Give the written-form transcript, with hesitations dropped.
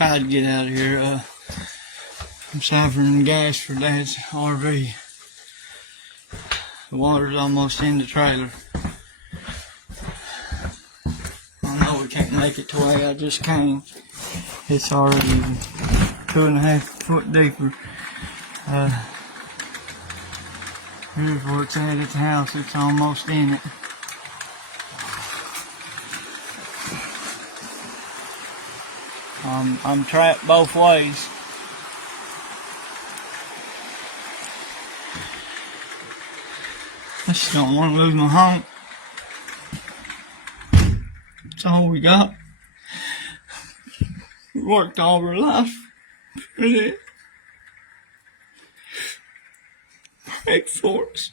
tried to get out of here. I'm siphonning gas for Dad's RV. The water's almost in the trailer. I know we can't make it to where I just came. It's already 2.5 foot deeper. Here's where it's at the house. It's almost in it. I'm trapped both ways. I just don't want to lose my home. That's all we got. We worked all our life for it. Pray for us.